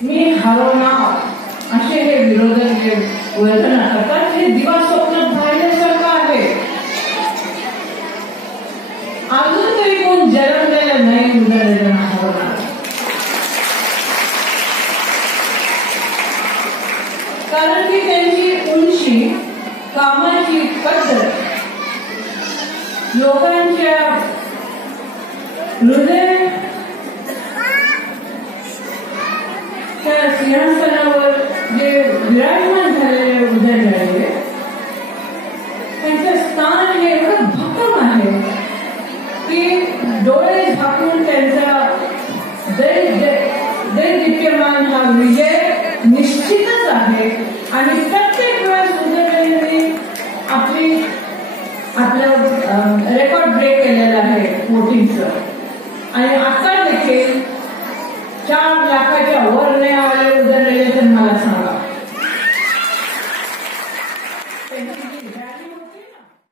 मी हरवणार असे हे विरोधक जे वर्णन करतात हे दिवा स्वप्नात पाहिल्यासारखं आहे. अजून तरी कोण जन्मलेलं नाही उजळलेलं हरवणार. कारण की त्यांची उंची, कामाची पद्धत लोकांच्या हृदय त्या सिंहासनावर जे विराजमान झालेले उजळलेले त्यांचं स्थान हे एवढं भक्कम आहे की डोळे झाकून त्यांचा दैदिप्यमान हा विजय निश्चितच आहे. आणि प्रत्येक वेळेस उजळलेले आपलं रेकॉर्ड ब्रेक केलेलं आहे वोटिंगचं. आणि आता देखील 4 लाखाच्या वर नाही आले उजळलेले तर मला सांगा.